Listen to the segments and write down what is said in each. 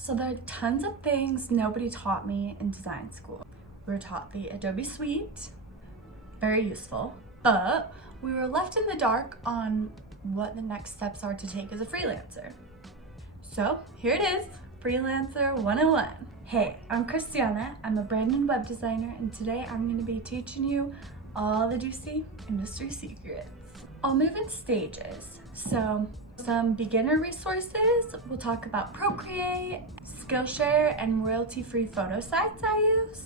So there are tons of things nobody taught me in design school. We were taught the Adobe Suite, very useful, but we were left in the dark on what the next steps are to take as a freelancer. So here it is, Freelancer 101. Hey, I'm Christiana, I'm a brand and web designer, and today I'm going to be teaching you all the juicy industry secrets. I'll move in stages. So some beginner resources, we'll talk about Procreate, Skillshare, and royalty-free photo sites I use.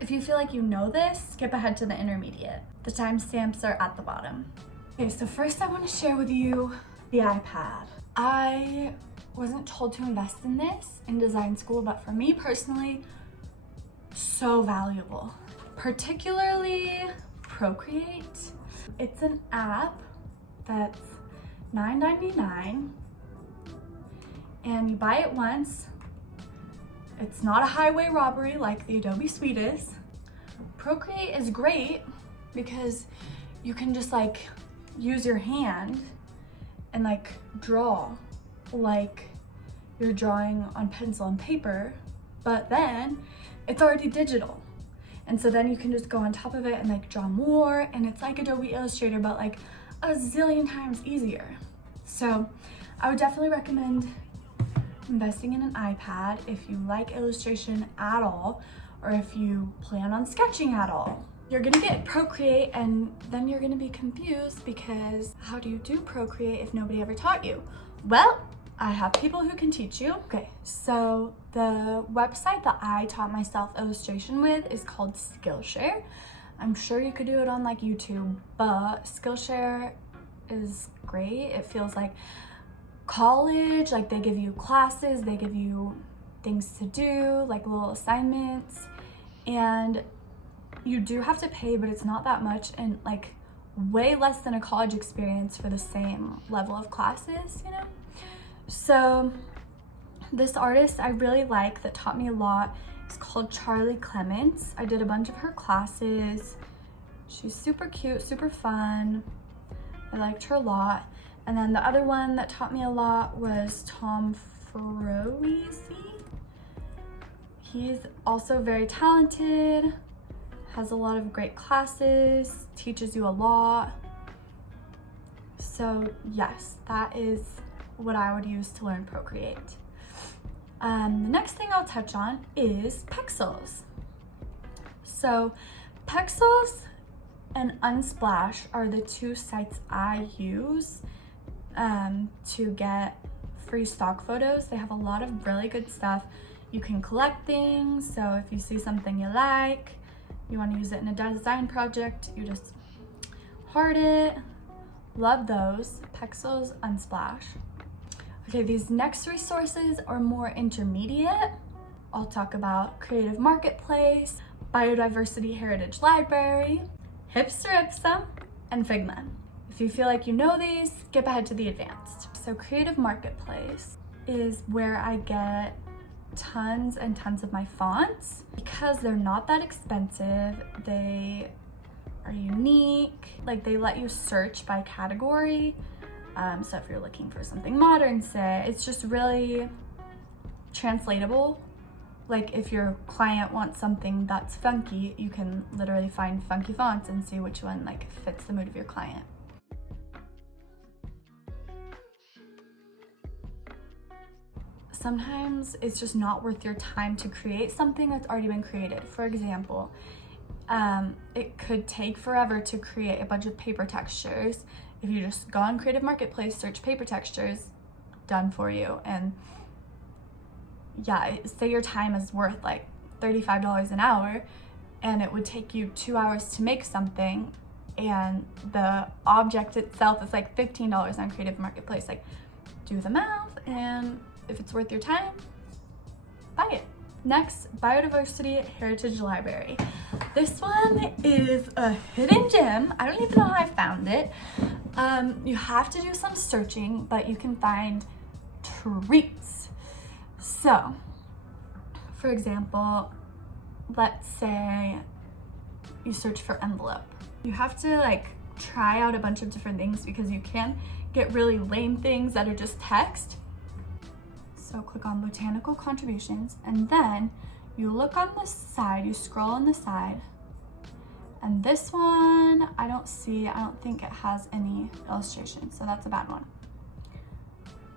If you feel like you know this, skip ahead to the intermediate. The timestamps are at the bottom. Okay, so first I want to share with you the iPad. I wasn't told to invest in this in design school, but for me personally, so valuable. Particularly Procreate. It's an app that's $9.99 and you buy it once. It's not a highway robbery like the Adobe Suite is. Procreate is great because you can just like use your hand and like draw like you're drawing on pencil and paper, but then it's already digital. And so then you can just go on top of it and like draw more, and it's like Adobe Illustrator, but like a zillion times easier. So I would definitely recommend investing in an iPad if you like illustration at all, or if you plan on sketching at all. You're gonna get Procreate and then you're gonna be confused because how do you do Procreate if nobody ever taught you? Well, I have people who can teach you. Okay, so the website that I taught myself illustration with is called Skillshare. I'm sure you could do it on like YouTube, but Skillshare is great. It feels like college, like they give you classes, they give you things to do, like little assignments, and you do have to pay, but it's not that much, and like way less than a college experience for the same level of classes, you know? So this artist I really like that taught me a lot is called Charlie Clements. I did a bunch of her classes. She's super cute, super fun. I liked her a lot. And then the other one that taught me a lot was Tom Froese. He's also very talented, has a lot of great classes, teaches you a lot. So yes, that is what I would use to learn Procreate. The next thing I'll touch on is Pexels. So Pexels and Unsplash are the two sites I use to get free stock photos. They have a lot of really good stuff. You can collect things, so if you see something you like, you want to use it in a design project, you just heart it. Love those. Pexels, Unsplash. Okay, these next resources are more intermediate. I'll talk about Creative Marketplace, Biodiversity Heritage Library, Hipster Ipsum, and Figma. If you feel like you know these, skip ahead to the advanced. So Creative Marketplace is where I get tons and tons of my fonts. Because they're not that expensive, they are unique, like they let you search by category. So if you're looking for something modern, say, it's just really translatable. Like if your client wants something that's funky, you can literally find funky fonts and see which one like fits the mood of your client. Sometimes it's just not worth your time to create something that's already been created. For example, it could take forever to create a bunch of paper textures. If you just go on Creative Marketplace, search paper textures, done for you. And yeah, say your time is worth like $35 an hour and it would take you 2 hours to make something, and the object itself is like $15 on Creative Marketplace. Like, do the math, and if it's worth your time, buy it. Next, Biodiversity Heritage Library. This one is a hidden gem. I don't even know how I found it. You have to do some searching, but you can find treats. So, for example, let's say you search for envelope. You have to like try out a bunch of different things because you can get really lame things that are just text. So click on Botanical Contributions, and then you look on the side, you scroll on the side, and this one, I don't think it has any illustrations, so that's a bad one.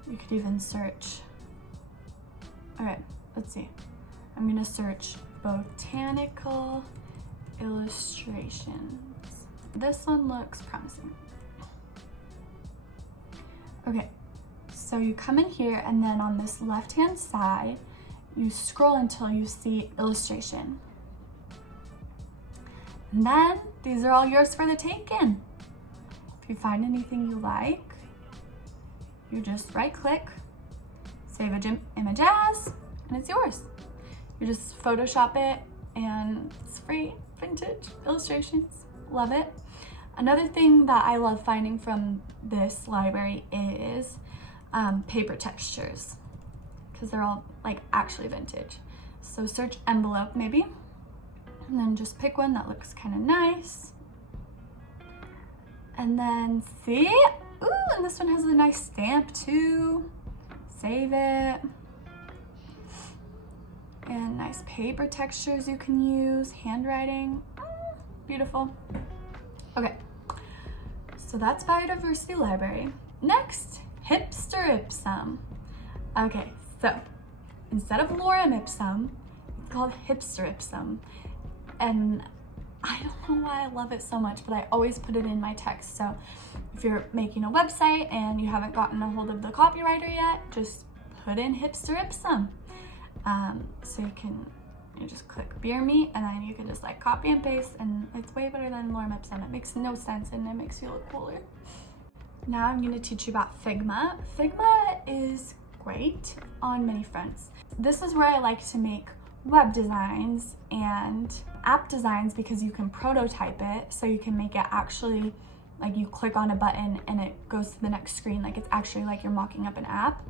You could even search, okay, let's see. I'm gonna search botanical illustrations. This one looks promising. Okay, so you come in here, and then on this left-hand side, you scroll until you see illustration. And then these are all yours for the taking. If you find anything you like, you just right-click, save image as, and it's yours. You just Photoshop it, and it's free, vintage illustrations. Love it. Another thing that I love finding from this library is paper textures, because they're all like actually vintage. So search envelope maybe, and then just pick one that looks kind of nice. And then see, ooh, and this one has a nice stamp too. Save it. And nice paper textures you can use, handwriting, beautiful. Okay, so that's Biodiversity Library. Next, Hipster Ipsum. Okay, so instead of Lorem Ipsum, it's called Hipster Ipsum. And I don't know why I love it so much, but I always put it in my text. So if you're making a website and you haven't gotten a hold of the copywriter yet, just put in Hipster Ipsum. So you just click beer meat, and then you can just like copy and paste, and it's way better than Lorem Ipsum. It makes no sense, and it makes you look cooler. Now I'm going to teach you about Figma. Figma is great on many fronts. This is where I like to make web designs and app designs, because you can prototype it, so you can make it actually like you click on a button and it goes to the next screen, like it's actually like you're mocking up an app.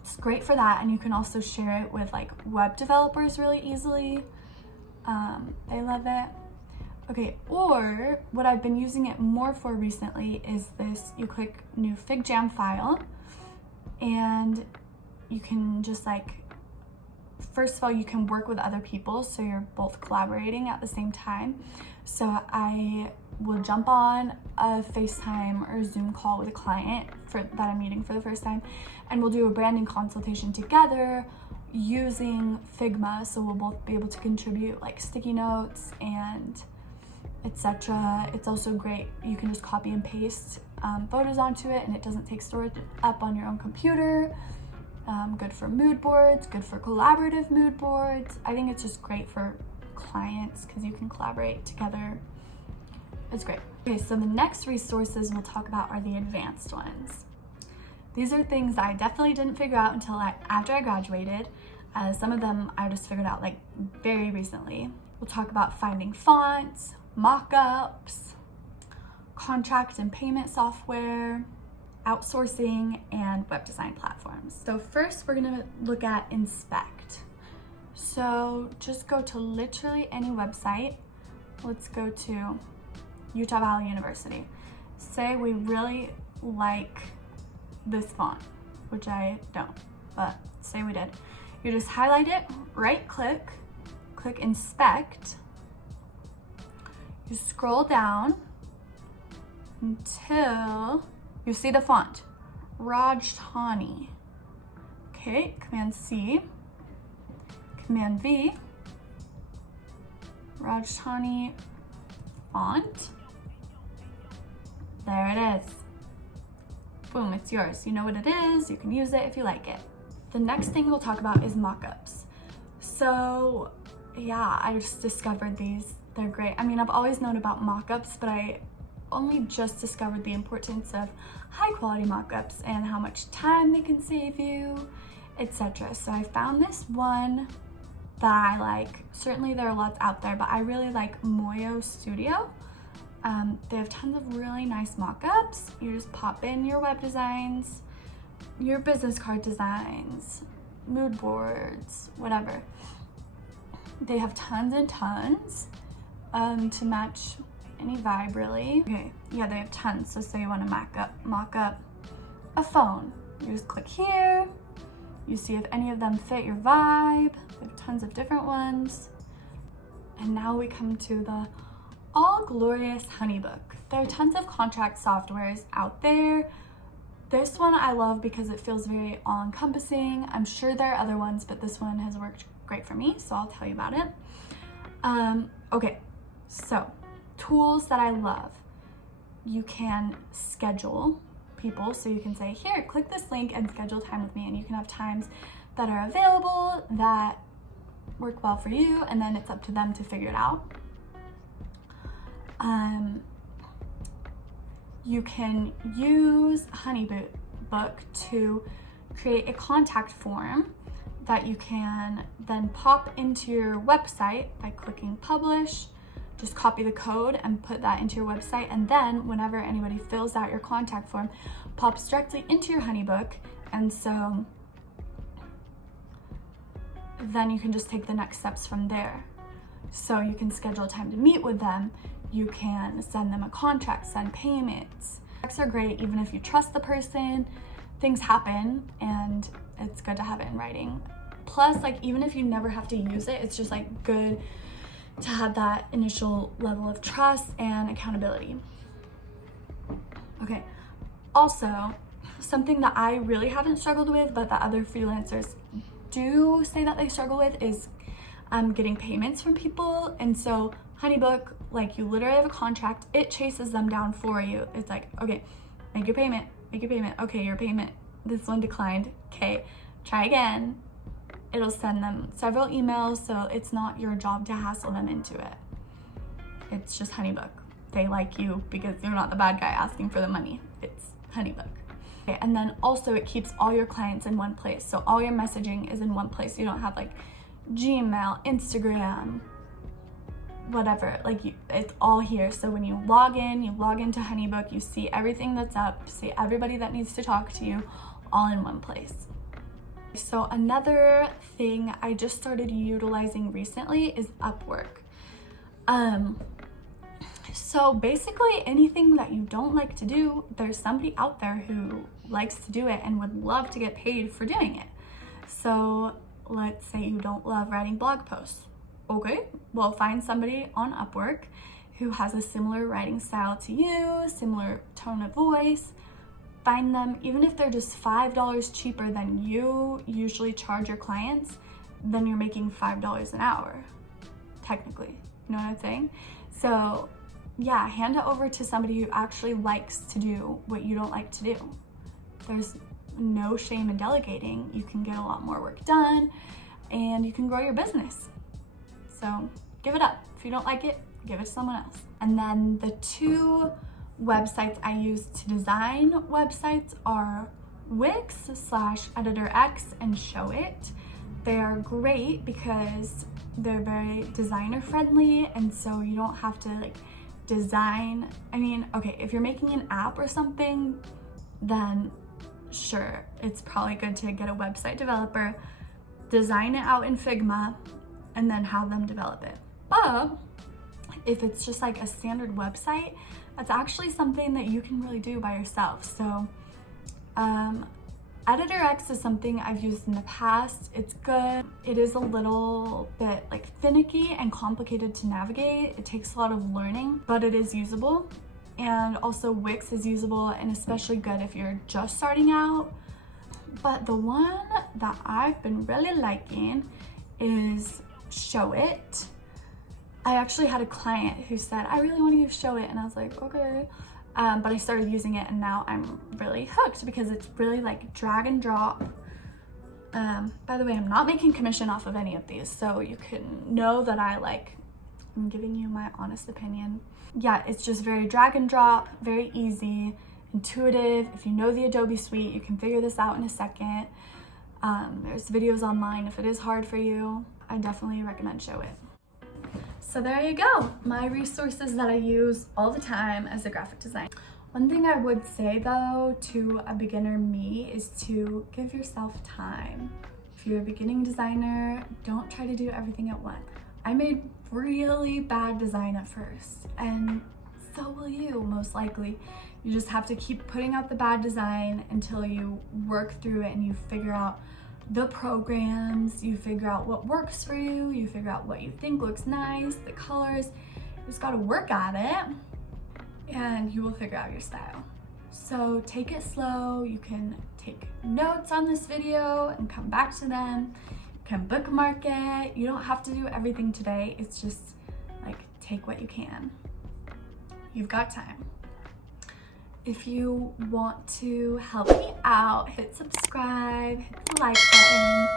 It's great for that, and you can also share it with like web developers really easily. They love it. Okay, or what I've been using it more for recently is this. You click new FigJam file, and you can just like, first of all, you can work with other people, so you're both collaborating at the same time. So I will jump on a FaceTime or Zoom call with a client that I'm meeting for the first time, and we'll do a branding consultation together using Figma. So we'll both be able to contribute like sticky notes and etc. It's also great. You can just copy and paste photos onto it, and it doesn't take storage up on your own computer. Good for mood boards, good for collaborative mood boards. I think it's just great for clients because you can collaborate together. It's great. Okay, so the next resources we'll talk about are the advanced ones. These are things that I definitely didn't figure out until after I graduated. Some of them I just figured out like very recently. We'll talk about finding fonts, mock-ups, contract and payment software, outsourcing, and web design platforms. So first we're gonna look at inspect. So just go to literally any website. Let's go to Utah Valley University. Say we really like this font, which I don't, but say we did. You just highlight it, right click, click inspect. You scroll down until you see the font, Rajdhani. Okay, Command C, Command V, Rajdhani font. There it is. Boom, it's yours. You know what it is, you can use it if you like it. The next thing we'll talk about is mock-ups. So yeah, I just discovered these. They're great. I mean, I've always known about mock-ups, but I only just discovered the importance of high quality mock-ups and how much time they can save you, etc. So I found this one that I like. Certainly there are lots out there, but I really like Moyo Studio. They have tons of really nice mock-ups. You just pop in your web designs, your business card designs, mood boards, whatever. They have tons and tons to match any vibe really. Okay, yeah, they have tons. So say you want to mock up a phone. You just click here, You see if any of them fit your vibe. They have tons of different ones. And now we come to the all glorious HoneyBook. There are tons of contract softwares out there. This one I love because it feels very all-encompassing. I'm sure there are other ones, but this one has worked great for me, so I'll tell you about it. Okay, so tools that I love. You can schedule people, so you can say, here, click this link and schedule time with me, and you can have times that are available that work well for you, and then it's up to them to figure it out. You can use HoneyBook to create a contact form that you can then pop into your website by clicking publish. Just copy the code and put that into your website, and then whenever anybody fills out your contact form, pops directly into your HoneyBook, and so then you can just take the next steps from there. So you can schedule a time to meet with them, you can send them a contract, send payments. Contracts are great even if you trust the person. Things happen and it's good to have it in writing. Plus, like, even if you never have to use it, it's just like good to have that initial level of trust and accountability. Okay, also, something that I really haven't struggled with, but that other freelancers do say that they struggle with, is getting payments from people. And so HoneyBook, like, you literally have a contract, it chases them down for you. It's like, okay, make your payment, okay, your payment, this one declined, okay, try again. It'll send them several emails, so it's not your job to hassle them into it. It's just HoneyBook. They like you because you're not the bad guy asking for the money. It's HoneyBook. Okay, and then also it keeps all your clients in one place. So all your messaging is in one place. You don't have like Gmail, Instagram, whatever. Like, it's all here. So when you log into HoneyBook, you see everything that's up, see everybody that needs to talk to you, all in one place. So another thing I just started utilizing recently is Upwork. So basically anything that you don't like to do, there's somebody out there who likes to do it and would love to get paid for doing it. So let's say you don't love writing blog posts. Okay, well, find somebody on Upwork who has a similar writing style to you, similar tone of voice. Find them, even if they're just $5 cheaper than you usually charge your clients, then you're making $5 an hour, technically. You know what I'm saying? So yeah, hand it over to somebody who actually likes to do what you don't like to do. There's no shame in delegating. You can get a lot more work done and you can grow your business. So give it up. If you don't like it, give it to someone else. And then the two websites I use to design websites are Wix/EditorX and Showit. They are great because they're very designer friendly, and so you don't have to like design. I mean, okay, if you're making an app or something, then sure, it's probably good to get a website developer, design it out in Figma, and then have them develop it. But if it's just like a standard website, that's actually something that you can really do by yourself. So EditorX is something I've used in the past. It's good. It is a little bit like finicky and complicated to navigate. It takes a lot of learning, but it is usable. And also Wix is usable and especially good if you're just starting out. But the one that I've been really liking is Showit. I actually had a client who said, I really want to use Showit, and I was like, okay. But I started using it and now I'm really hooked because it's really like drag and drop. By the way, I'm not making commission off of any of these, so you can know that I'm giving you my honest opinion. Yeah, it's just very drag and drop, very easy, intuitive. If you know the Adobe suite, you can figure this out in a second. There's videos online if it is hard for you. I definitely recommend Showit. So there you go, my resources that I use all the time as a graphic designer. One thing I would say though to a beginner me is to give yourself time. If you're a beginning designer, don't try to do everything at once. I made really bad design at first, and so will you most likely. You just have to keep putting out the bad design until you work through it and you figure out the programs, you figure out what works for you, you figure out what you think looks nice, the colors. You just gotta work at it and you will figure out your style. So take it slow. You can take notes on this video and come back to them. You can bookmark it. You don't have to do everything today. It's just like, take what you can. You've got time. If you want to help me out, hit subscribe, hit the like button.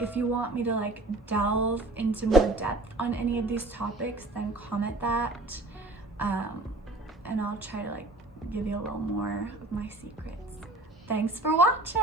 If you want me to like delve into more depth on any of these topics, then comment that. And I'll try to like give you a little more of my secrets. Thanks for watching.